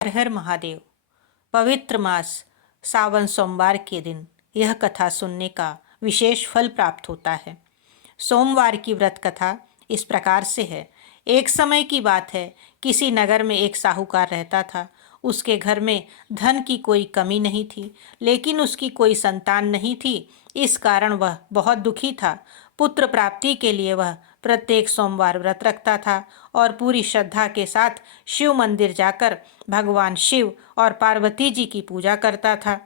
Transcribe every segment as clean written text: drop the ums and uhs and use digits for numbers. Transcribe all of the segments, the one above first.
हर हर महादेव। पवित्र मास सावन सोमवार के दिन यह कथा सुनने का विशेष फल प्राप्त होता है। सोमवार की व्रत कथा इस प्रकार से है। एक समय की बात है, किसी नगर में एक साहूकार रहता था। उसके घर में धन की कोई कमी नहीं थी, लेकिन उसकी कोई संतान नहीं थी। इस कारण वह बहुत दुखी था। पुत्र प्राप्ति के लिए वह प्रत्येक सोमवार व्रत रखता था और पूरी श्रद्धा के साथ शिव मंदिर जाकर भगवान शिव और पार्वती जी की पूजा करता था।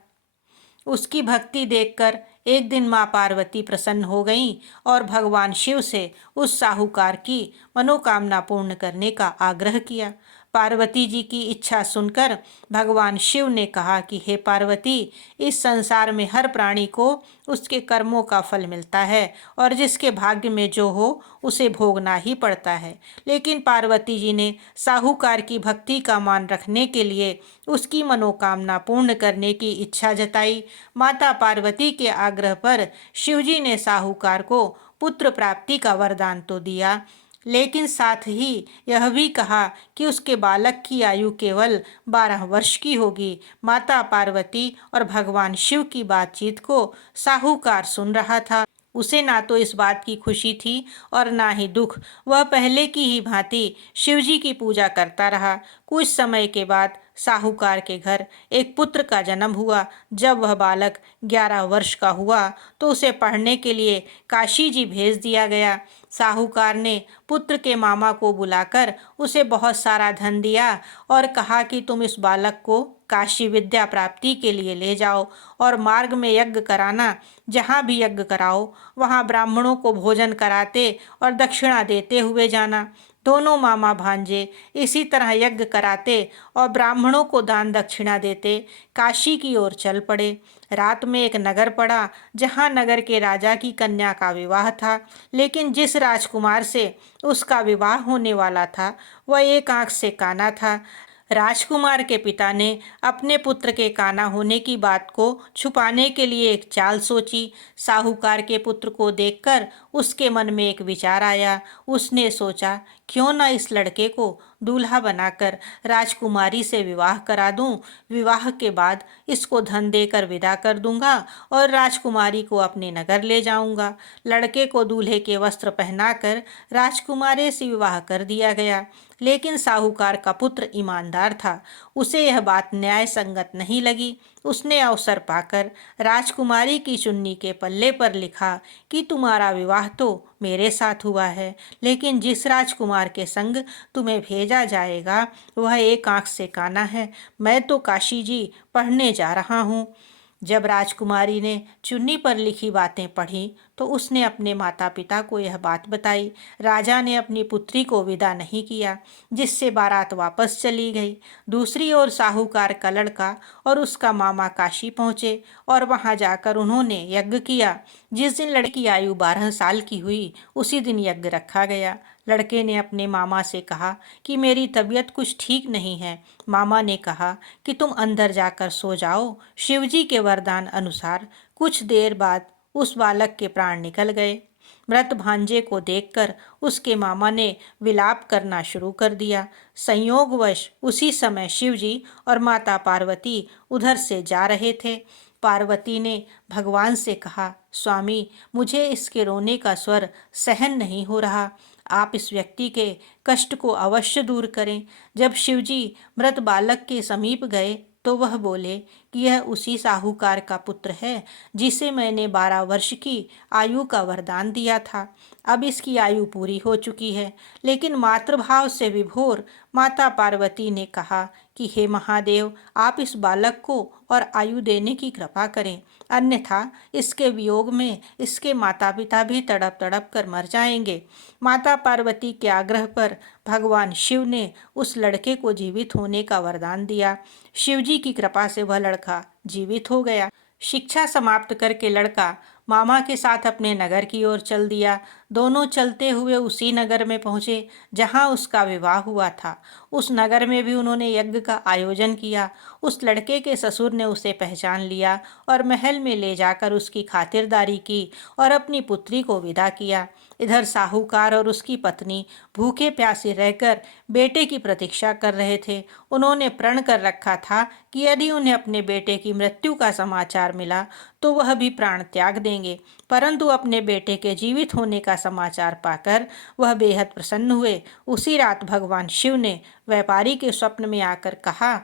उसकी भक्ति देखकर एक दिन माँ पार्वती प्रसन्न हो गईं और भगवान शिव से उस साहूकार की मनोकामना पूर्ण करने का आग्रह किया। पार्वती जी की इच्छा सुनकर भगवान शिव ने कहा कि हे पार्वती, इस संसार में हर प्राणी को उसके कर्मों का फल मिलता है और जिसके भाग्य में जो हो उसे भोगना ही पड़ता है। लेकिन पार्वती जी ने साहूकार की भक्ति का मान रखने के लिए उसकी मनोकामना पूर्ण करने की इच्छा जताई। माता पार्वती के आग्रह पर शिवजी ने साहूकार को पुत्र प्राप्ति का वरदान तो दिया, लेकिन साथ ही यह भी कहा कि उसके बालक की आयु केवल 12 वर्ष की होगी। माता पार्वती और भगवान शिव की बातचीत को साहूकार सुन रहा था। उसे ना तो इस बात की खुशी थी और ना ही दुख। वह पहले की ही भांति शिवजी की पूजा करता रहा। कुछ समय के बाद साहूकार के घर एक पुत्र का जन्म हुआ। जब वह बालक 11 वर्ष का हुआ तो उसे पढ़ने के लिए काशी जी भेज दिया गया। साहूकार ने पुत्र के मामा को बुलाकर उसे बहुत सारा धन दिया और कहा कि तुम इस बालक को काशी विद्या प्राप्ति के लिए ले जाओ और मार्ग में यज्ञ कराना। जहाँ भी यज्ञ कराओ वहाँ ब्राह्मणों को भोजन कराते और दक्षिणा देते हुए जाना। दोनों मामा भांजे इसी तरह यज्ञ कराते और ब्राह्मणों को दान दक्षिणा देते काशी की ओर चल पड़े। रात में एक नगर पड़ा जहाँ नगर के राजा की कन्या का विवाह था, लेकिन जिस राजकुमार से उसका विवाह होने वाला था वह एक आंख से काना था। राजकुमार के पिता ने अपने पुत्र के काना होने की बात को छुपाने के लिए एक चाल सोची। साहूकार के पुत्र को देखकर उसके मन में एक विचार आया। उसने सोचा, क्यों न इस लड़के को दूल्हा बनाकर राजकुमारी से विवाह करा दूं। विवाह के बाद इसको धन देकर विदा कर दूंगा और राजकुमारी को अपने नगर ले जाऊंगा। लड़के को दूल्हे के वस्त्र पहनाकर राजकुमारी से विवाह कर दिया गया। लेकिन साहूकार का पुत्र ईमानदार था। उसे यह बात न्याय संगत नहीं लगी। उसने अवसर पाकर राजकुमारी की चुन्नी के पल्ले पर लिखा कि तुम्हारा विवाह तो मेरे साथ हुआ है, लेकिन जिस राजकुमार के संग तुम्हें भेजा जाएगा वह एक आंख से काना है। मैं तो काशी जी पढ़ने जा रहा हूँ। जब राजकुमारी ने चुन्नी पर लिखी बातें पढ़ी तो उसने अपने माता पिता को यह बात बताई। राजा ने अपनी पुत्री को विदा नहीं किया, जिससे बारात वापस चली गई। दूसरी ओर साहूकार का लड़का और उसका मामा काशी पहुंचे और वहां जाकर उन्होंने यज्ञ किया। जिस दिन लड़की की आयु 12 साल की हुई उसी दिन यज्ञ रखा गया। लड़के ने अपने मामा से कहा कि मेरी तबीयत कुछ ठीक नहीं है। मामा ने कहा कि तुम अंदर जाकर सो जाओ। शिवजी के वरदान अनुसार कुछ देर बाद उस बालक के प्राण निकल गए। मृत भांजे को देखकर उसके मामा ने विलाप करना शुरू कर दिया। संयोगवश उसी समय शिवजी और माता पार्वती उधर से जा रहे थे। पार्वती ने भगवान से कहा, स्वामी, मुझे इसके रोने का स्वर सहन नहीं हो रहा। आप इस व्यक्ति के कष्ट को अवश्य दूर करें। जब शिवजी मृत बालक के समीप गए तो वह बोले कि यह उसी साहूकार का पुत्र है जिसे मैंने 12 वर्ष की आयु का वरदान दिया था। अब इसकी आयु पूरी हो चुकी है। लेकिन मातृभाव से विभोर माता पार्वती ने कहा कि हे महादेव, आप इस बालक को और आयु देने की कृपा करें, अन्यथा इसके वियोग में इसके माता पिता भी तड़प तड़प कर मर जाएंगे। माता पार्वती के आग्रह पर भगवान शिव ने उस लड़के को जीवित होने का वरदान दिया। शिवजी की कृपा से वह लड़का जीवित हो गया। शिक्षा समाप्त करके लड़का मामा के साथ अपने नगर की ओर चल दिया। दोनों चलते हुए उसी नगर में पहुँचे जहाँ उसका विवाह हुआ था। उस नगर में भी उन्होंने यज्ञ का आयोजन किया। उस लड़के के ससुर ने उसे पहचान लिया और महल में ले जाकर उसकी खातिरदारी की और अपनी पुत्री को विदा किया। इधर साहूकार और उसकी पत्नी भूखे प्यासे रहकर बेटे की प्रतीक्षा कर रहे थे। उन्होंने प्रण कर रखा था कि यदि उन्हें अपने बेटे की मृत्यु का समाचार मिला तो वह भी प्राण त्याग देंगे, परंतु अपने बेटे के जीवित होने का समाचार पाकर वह बेहद प्रसन्न हुए। उसी रात भगवान शिव ने व्यापारी के स्वप्न में आकर कहा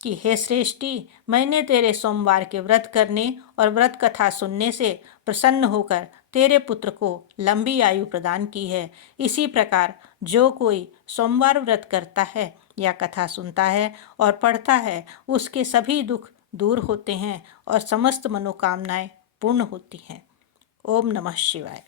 कि हे श्रेष्ठी, मैंने तेरे सोमवार के व्रत करने और व्रत कथा सुनने से प्रसन्न होकर तेरे पुत्र को लंबी आयु प्रदान की है। इसी प्रकार जो कोई सोमवार व्रत करता है या कथा सुनता है और पढ़ता है, उसके सभी दुख दूर होते हैं और समस्त मनोकामनाएं पूर्ण होती हैं। ओम नमः शिवाय।